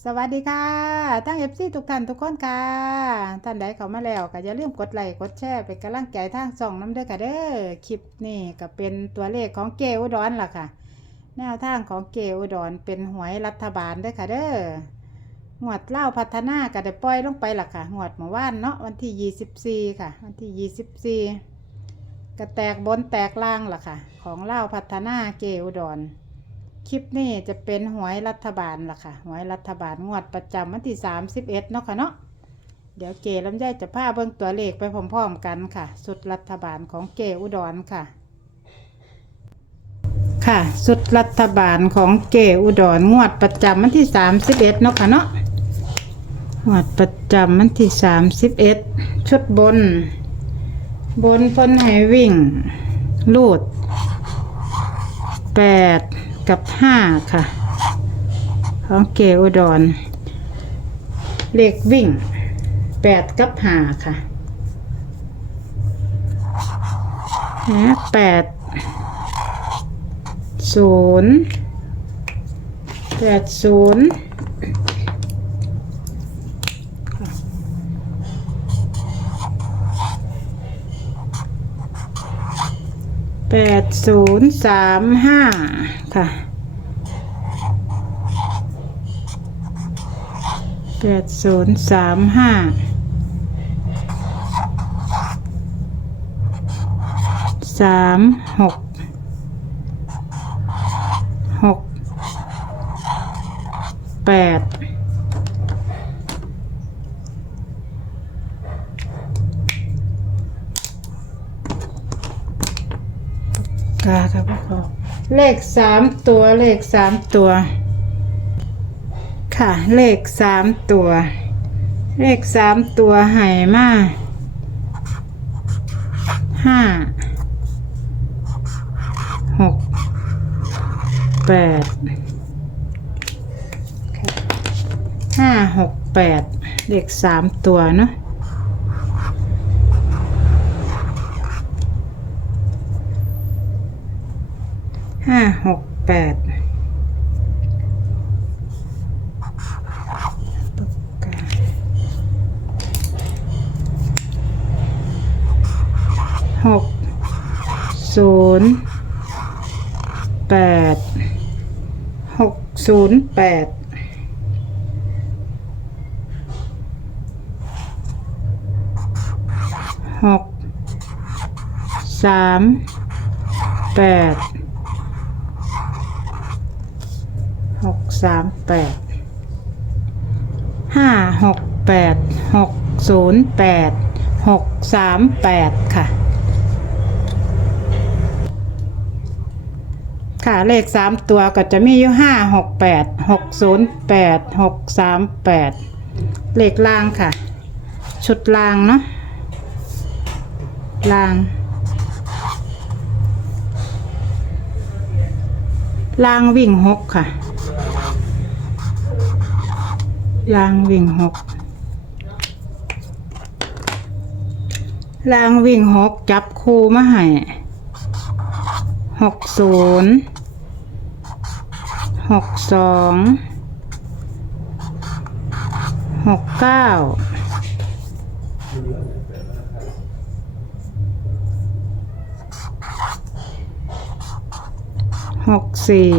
สวัสดีค่ะทั้งเอฟซีทุกท่านทุกคนค่ะ ท่านใดเข้ามาแล้วก็อย่าลืมกดไลค์กดแชร์เป็นกำลังใจทางส่องน้ำเด้อค่ะเด้อคลิปนี้ก็เป็นตัวเลขของเกอุดรล่ะค่ะ แนวทางของเกอุดรเป็นหวยรัฐบาลเด้อค่ะเด้องวดเล่าพัฒนาก็ได้ปล่อยลงไปล่ะค่ะงวดเมื่อวานเนาะวันที่ 24 ค่ะ วันที่ 24 ก็แตกบนแตกล่างล่ะค่ะ ของเล่าพัฒนาเกอุดร คลิปนี้จะเป็นหวยรัฐบาลล่ะค่ะหวยรัฐบาลงวดประจำวันที่ 31เนาะค่ะเนาะเดี๋ยวเกลำไยจะพาเบิ่งตัวเลขไปพร้อมๆกันค่ะ สุดรัฐบาลของเกอุดรค่ะ ค่ะ สุดรัฐบาลของเกอุดรงวดประจำวันที่ 31เนาะค่ะเนาะงวดประจำวันที่ 31 ชุดบน บนพ้นให้วิ่ง ลูดแปด กับห้าค่ะ ของเกอุดร เลขวิ่งแปดกับห้าค่ะนะแปดศูนย์แปดศูนย์ แปดศูนย์สามห้าค่ะแปดศูนย์สามห้าสามหกหกแปด กาครับพ่อเลขสามตัวเลขสามตัว ค่ะ เลขสามตัว เลขสามตัวหายมาห้าหกแปดห้าหกแปดเลขสามตัวเนาะ ห้าหกแปดหกศูนย์แปดหกศูนย์แปดหกสามแปด หกสามแปดห้าหกแปดหกศูนย์แปดหกสามแปดค่ะ ค่ะเลขสามตัวก็จะมีอยู่ห้าหกแปดหกศูนย์แปดหกสามแปดเลขล่างค่ะ ชุดล่างเนาะล่างล่างวิ่งหกค่ะ ลางวิ่งหกลางวิ่งหกจับคู่มาให้หกศูนย์หกสองหกเก้าหกสี่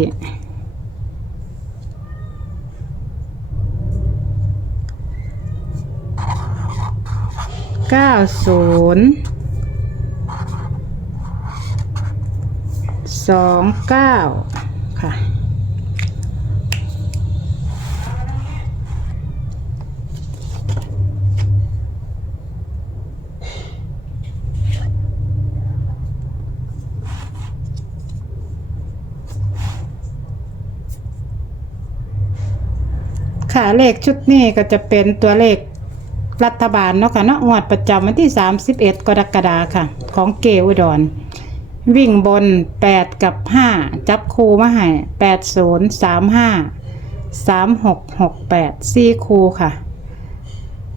เก้าศูนย์สองเก้าค่ะค่ะเลขชุดนี้ก็จะเป็นตัวเลข รัฐบาลเนาะค่ะเนาะงวดประจำวันที่ 31 กรกฎาค่ะ ของเกอุดร วิ่งบน 8 กับ 5 จับคูมาให้8 0 3 5 3 6 6 8 4 คูค่ะ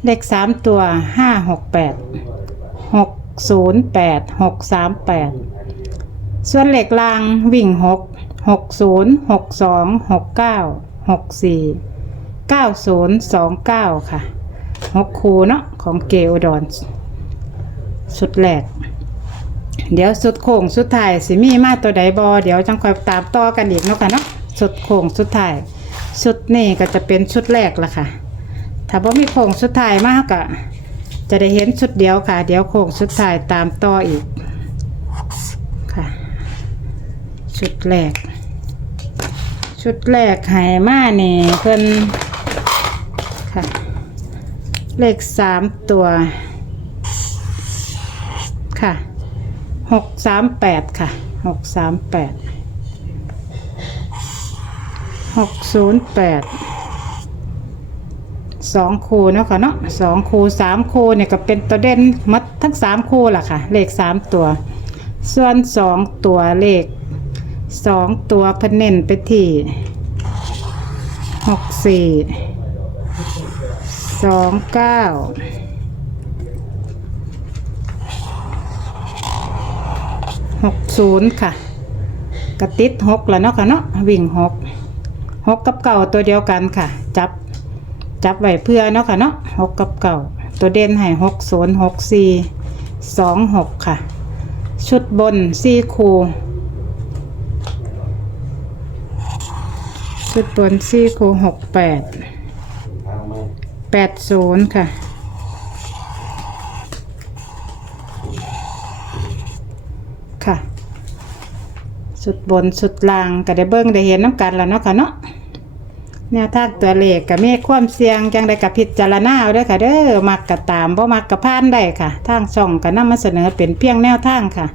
เลข3ตัว 5 6 8 6 0 8 6 3 8 ส่วนเหลขล่างวิ่ง 6 6 0 6 2 6 9 6 4เก้าศูนย์สองเก้าค่ะ หกคูเนาะของเกอุดรสุดแรกเดี๋ยวสุดโค้งสุดท้ายสิมีมาตัวใดบอเดี๋ยวจังคอยตามต่อกันอีกเนาะค่ะเนาะสุดโค้งสุดท้ายสุดนี่ก็จะเป็นชุดแรกละค่ะ ถ้าบ่มีโค้งสุดท้ายมากก็จะได้เห็นชุดเดียวค่ะ เดี๋ยวโค้งสุดท้ายตามต่ออีกค่ะ ชุดแรก ชุดแรกไหมานี่เพิ่นค่ะ เลขสามตัว ค่ะหกสามแปดค่ะหกสามแปดหกศูนย์แปดสองคูเนาะค่ะเนาะสองคูสามคูเนี่ยก็เป็นตัวเด่นมัดทั้งสามคูล่ะค่ะ เลขสามตัว ส่วนสองตัวเลขสองตัวเพนเน้นไปที่หกสี่ สองเก้าหกศูนย์ค่ะ กระติดหกแล้วเนาะค่ะเนาะวิ่งหกหกกับเก่าตัวเดียวกันค่ะ จับจับไว้เพื่อเนาะค่ะเนาะหกกับเก่าตัวเด่นให้หกศูนย์หกสี่สองหกค่ะ ชุดบนสี่คูชุดบนสี่คูหกแปด ปดศูนย์ค่ะ ค่ะ สุดบนสุดล่างก็ได้เบิ้งได้เห็นน้ำกันแล้วเนาะค่ะเนาะแนวทางตัวเลขก็มีความเสี่ยงจังได้กับพิจารณาเอาเด้อค่ะเด้อมักกะตามบ่มักกะพานได้ค่ะ ทางช่องก็นำมาเสนอเป็นเพียงแนวทางค่ะ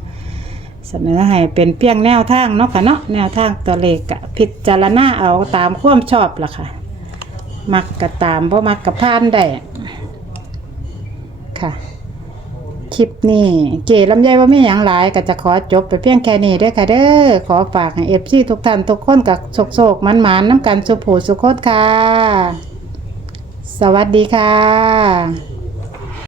เสนอให้เป็นเพียงแนวทางเนาะค่ะเนาะแนวทางตัวเลขก็พิจารณาเอาตามความชอบล่ะค่ะ มักกะตามเพราะมักกะพานได้ค่ะคลิปนี้เก๋ลำไยว่าไม่อย่างหลายก็จะขอจบไปเพียงแค่นี้ด้อค่ะเด้อขอฝากให้เอฟซีทุกท่านทุกคนกับโศกมันๆน้ำกันสุผูสุโคตค่ะ สวัสดีค่ะ